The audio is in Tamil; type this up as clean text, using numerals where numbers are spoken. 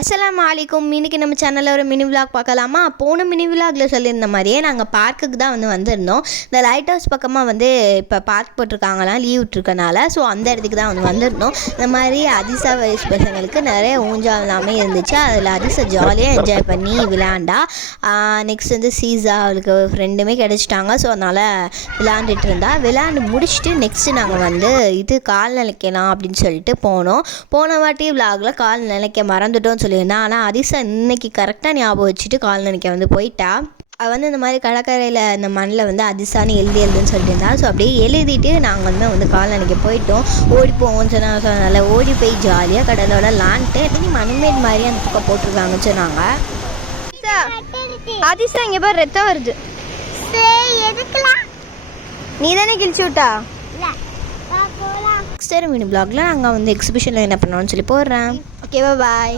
அஸ்ஸலாமு அலைக்கும். இன்றைக்கி நம்ம சேனலில் ஒரு மினி விலாக் பார்க்கலாமா? போன மினி விலாகில் சொல்லியிருந்த மாதிரியே நாங்கள் பார்க்குக்கு தான் வந்திருந்தோம். இந்த லைட் ஹவுஸ் பக்கமாக இப்போ பார்க் போட்டிருக்காங்களாம் லீவ் விட்டுருக்கனால. ஸோ அந்த இடத்துக்கு தான் வந்திருந்தோம். இந்த மாதிரி அதிசா வயசு பசங்களுக்கு நிறைய ஊஞ்சால் எல்லாமே இருந்துச்சு. அதில் அதிசா ஜாலியாக என்ஜாய் பண்ணி விளையாண்டா. நெக்ஸ்ட் சீசா அவளுக்கு ஃப்ரெண்டுமே கிடச்சிட்டாங்க. ஸோ அதனால் விளையாண்டுட்டு இருந்தா. விளையாண்டு முடிச்சுட்டு நெக்ஸ்ட்டு நாங்கள் கால் நினைக்கலாம் அப்படின்னு சொல்லிட்டு போனோம். போன வாட்டி விலாகில் கால் நினைக்க மறந்துட்டோம் சொல்லியிருந்தேன். ஆனால் அதிசா இன்னைக்கு கரெக்டாக ஞாபகம் வச்சுட்டு கால் நினைக்க போயிட்டா. அவள் இந்த மாதிரி கடற்கரையில் இந்த மண்ணில் அதிசான்னு எழுதுன்னு சொல்லியிருந்தா. ஸோ அப்படியே எழுதிட்டு நாங்கள் கால் நினைக்க போயிட்டோம். ஓடி போவோம்னு சொன்னால ஓடி போய் ஜாலியாக கடலோட லான்ட்டு இனி மண்மேட் மாதிரி அந்த பக்கம் போட்டிருக்காங்கன்னு சொன்னாங்க. அதிசா இங்கே பாரு ரத்தம் வருது. நீ தானே கிழிச்சு விட்டா? நெக்ஸ்ட் மினி பிளாக்ல நாங்கள் எக்ஸிபிஷனில் என்ன பண்ணோம்னு சொல்லி போடுறேன். ஓகேவா பாய்.